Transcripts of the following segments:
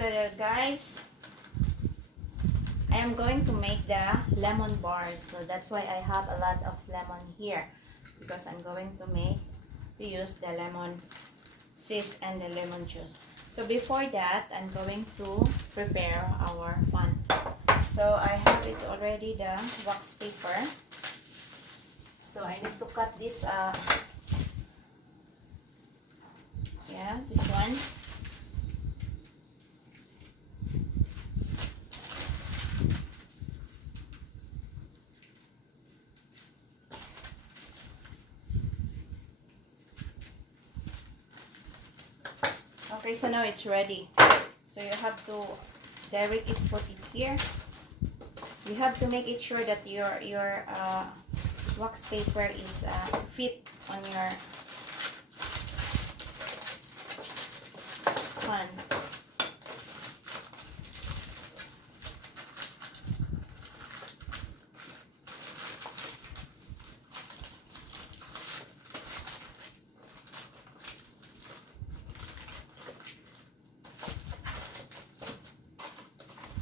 So guys, I am going to make the lemon bars. So that's why I have a lot of lemon here, because I'm going to use the lemon zest and the lemon juice. So before that, I'm going to prepare our fun. So I have it already, the wax paper. So I need to cut this this one. Okay, so now it's ready. So you have to directly put it here. You have to make it sure that your wax paper is fit on your pan.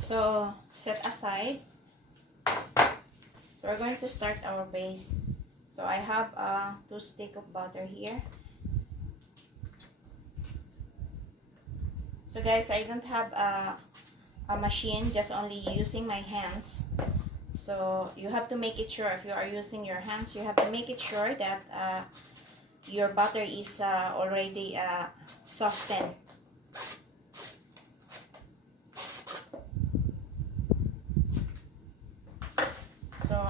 So set aside. So we're going to start our base. So I have 2 sticks of butter here. So guys, I don't have a machine, just only using my hands. So you have to make it sure, if you are using your hands, you have to make it sure that your butter is already softened. So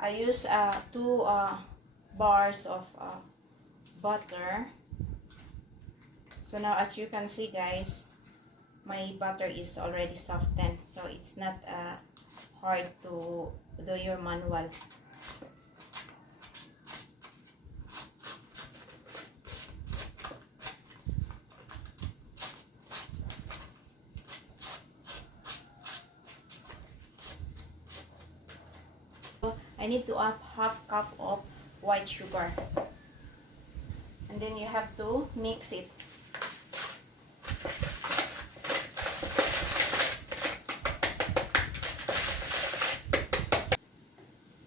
I use 2 bars of butter. So now, as you can see guys, my butter is already softened, so it's not hard to do your manual. I need to add half cup of white sugar, and then you have to mix it.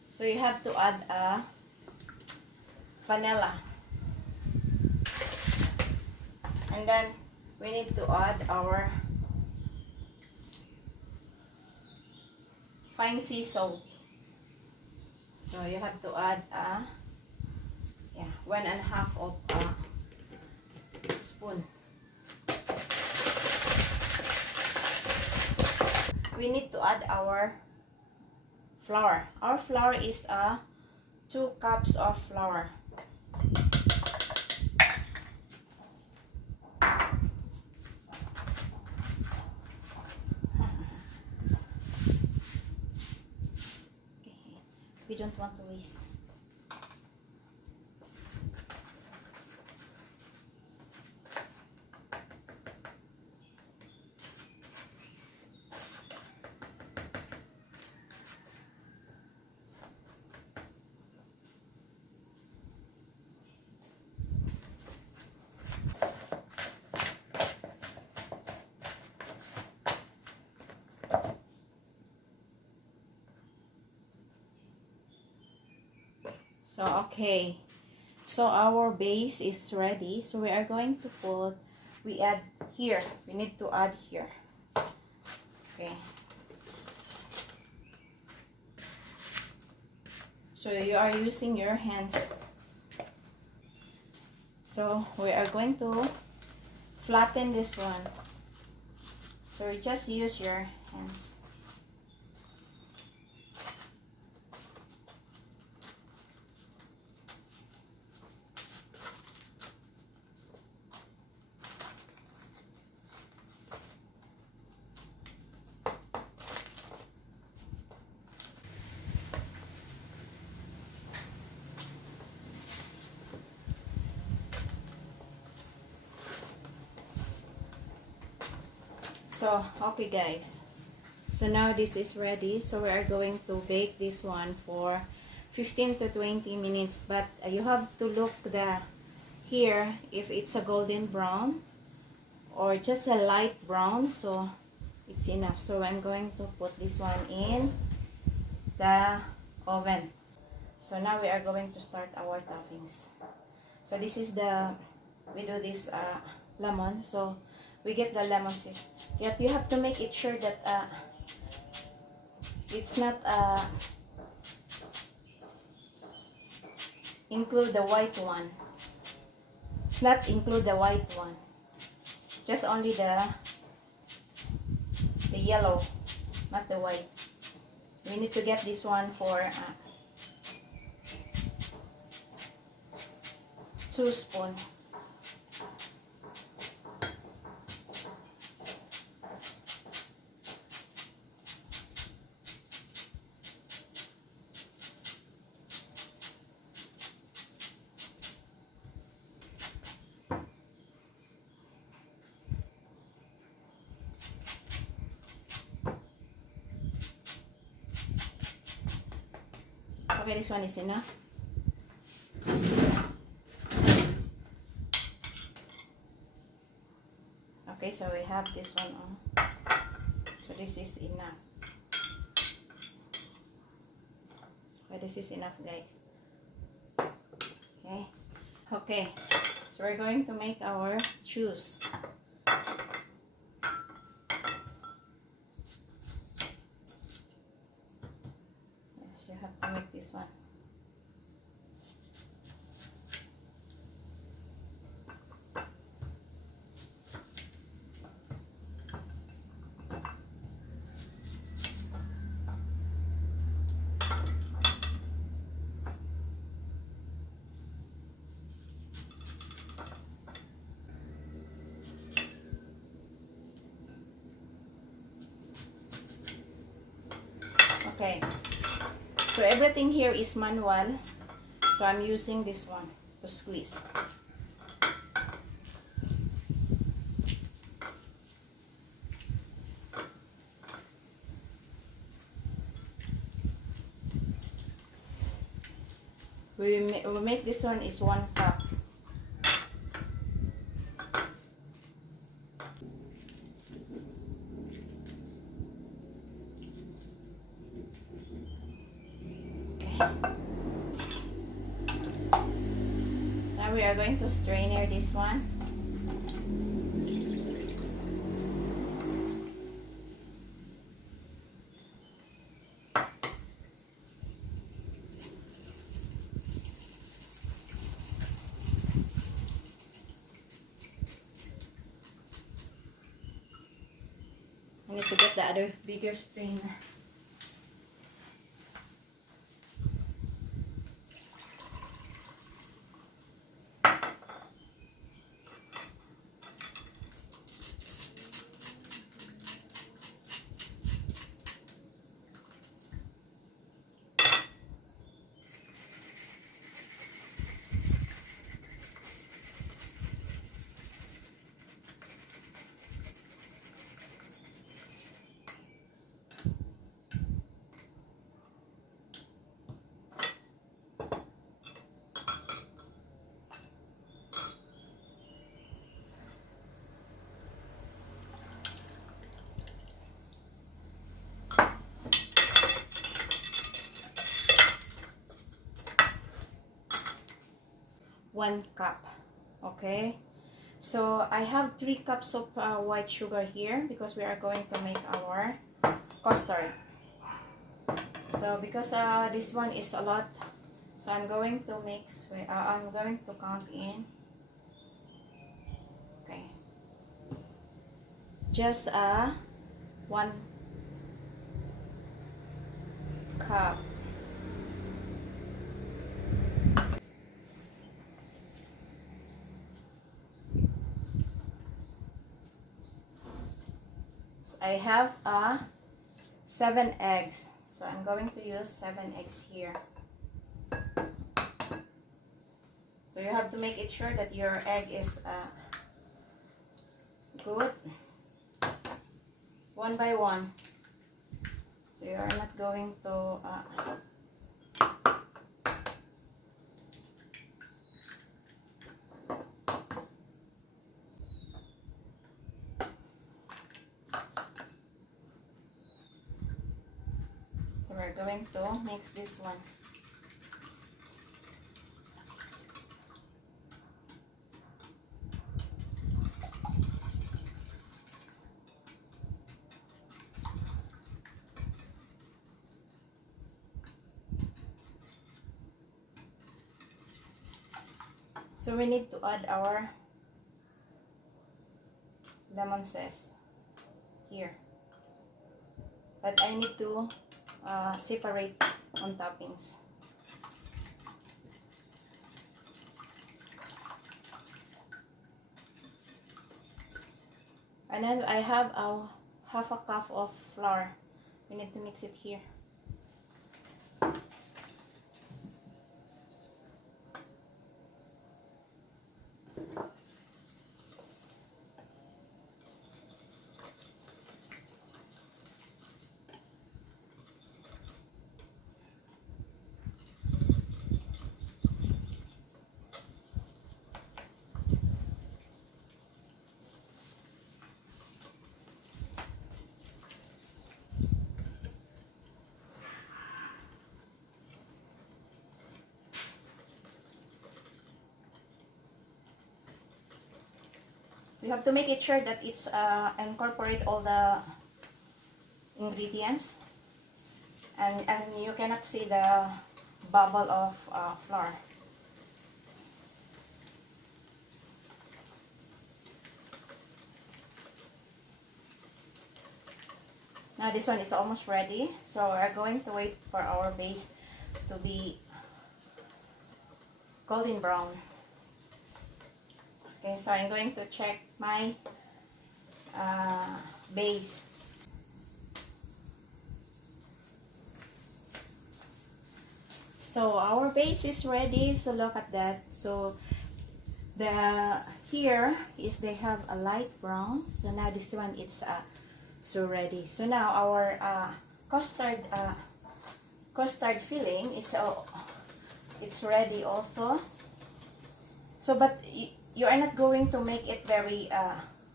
So you have to add vanilla, and then we need to add our fine sea salt. So you have to add 1.5 of spoon. We need to add our flour. Our flour is 2 cups of flour. We don't want to waste. So okay, so our base is ready. So we are going to we add here, we need to add here. Okay, so you are using your hands. So we are going to flatten this one. So you just use your hands. So okay guys, so now this is ready. So we are going to bake this one for 15 to 20 minutes, but you have to look here if it's a golden brown. or just a light brown, so it's enough. So I'm going to put this one in the oven. So now we are going to start our toppings. So this is we do this lemon. So we get the lemon zest. Yet you have to make it sure that it's not include the white one. It's not include the white one. Just only the yellow, not the white. We need to get this one for 2 spoons. Okay, this one is enough. Okay, so we have this one on. So this is enough. So this is enough, guys. Okay. Okay. So we're going to make our juice. Yes, you have to make this one. Okay, so everything here is manual, so I'm using this one to squeeze. We make this one is 1 cup. Now we are going to strainer this one. I need to get the other bigger strainer. One cup. Okay, so I have 3 cups of white sugar here because we are going to make our custard. So because this one is a lot, so I'm going to mix with I'm going to count in. Okay, just 1 cup. I have 7 eggs, so I'm going to use 7 eggs here. So you have to make it sure that your egg is good, 1 by 1. So you are not going to we're going to mix this one. So we need to add our lemon zest here. But I need to separate on toppings. And then I have a half a cup of flour. We need to mix it here. You have to make it sure that it's incorporate all the ingredients, and you cannot see the bubble of flour. Now this one is almost ready, so we're going to wait for our base to be golden brown. Okay, so I'm going to check my base. So our base is ready, so look at that. So here is they have a light brown, so now this one it's so ready. So now our custard filling is it's ready also. So but you are not going to make it very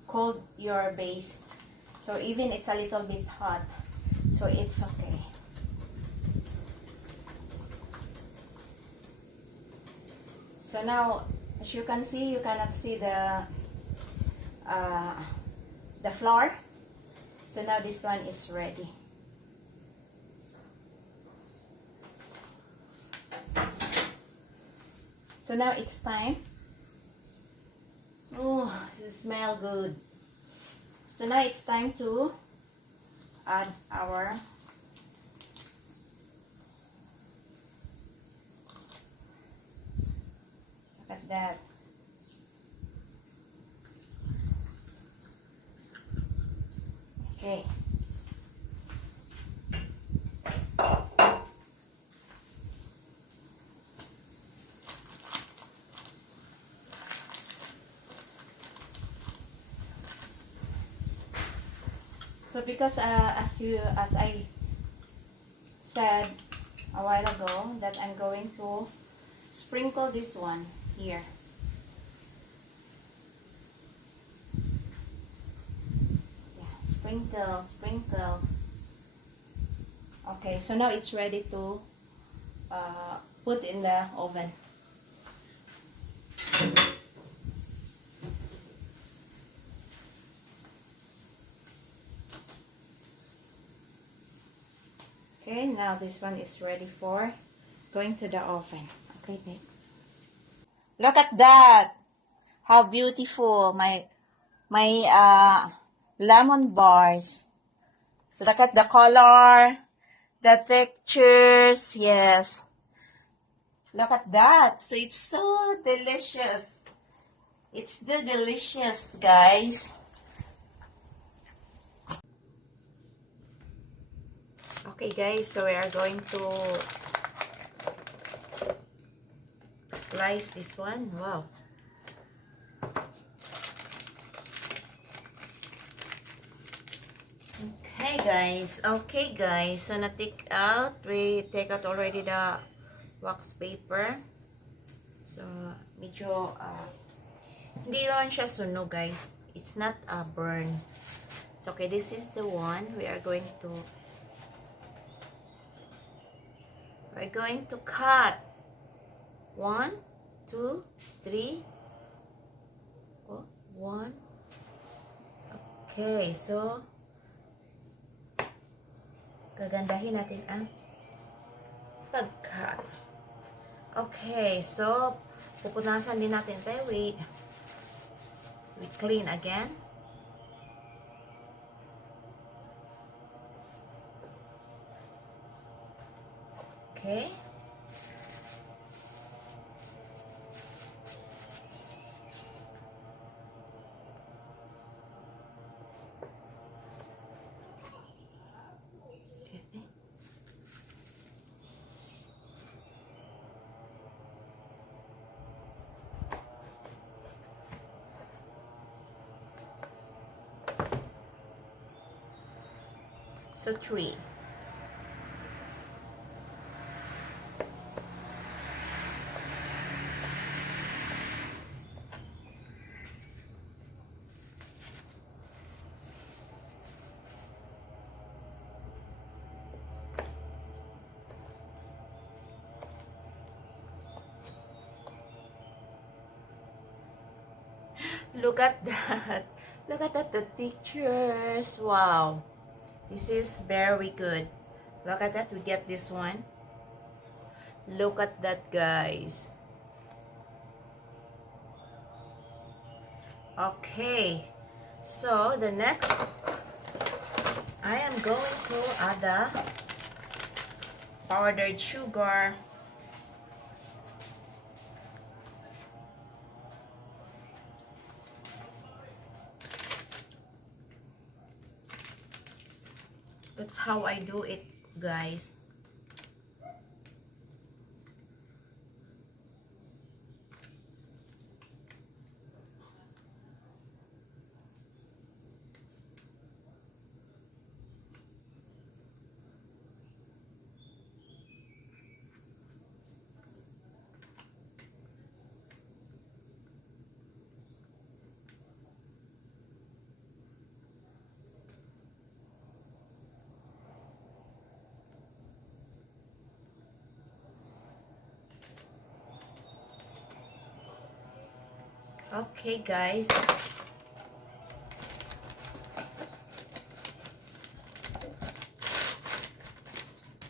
cold, your base. So even it's a little bit hot, so it's okay. So now, as you can see, you cannot see the flour. So now this one is ready. So now it's time. Oh, it smells good. So now it's time to add our look at that. Okay. So because as I said a while ago that I'm going to sprinkle this one here. Yeah, sprinkle. Okay, so now it's ready to put in the oven. Okay, now this one is ready for going to the oven. Okay, babe. Look at that! How beautiful my lemon bars. So look at the color, the textures. Yes. Look at that. So it's so delicious. It's still delicious, guys. Okay guys, so we are going to slice this one. Wow. Okay guys, so we take out already the wax paper. So medyo hindi naman siya sunog, guys. It's not a burn. So okay, this is the one we are going to We're going to cut 1, 2, 3. Oh, 1. Okay, so gagandahin natin ang pag-cut. Okay, so pupunasan din natin tayo. We clean again. Okay. So 3. Look at that. Look at that, the textures. Wow. This is very good. Look at that. We get this one. Look at that, guys. Okay. So, the next, I am going to add the powdered sugar. That's how I do it, guys. Okay, guys.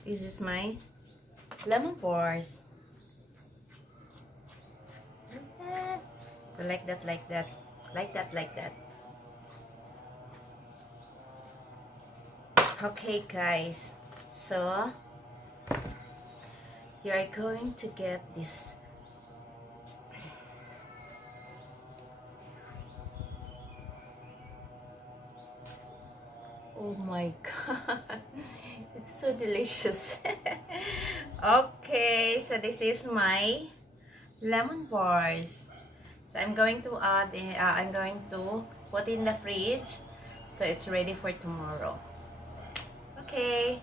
This is my lemon bars. So like that, like that, like that, like that. Okay, guys. So you're going to get this. Oh my god, it's so delicious. Okay, so this is my lemon bars. So I'm going to add, I'm going to put in the fridge so it's ready for tomorrow. Okay.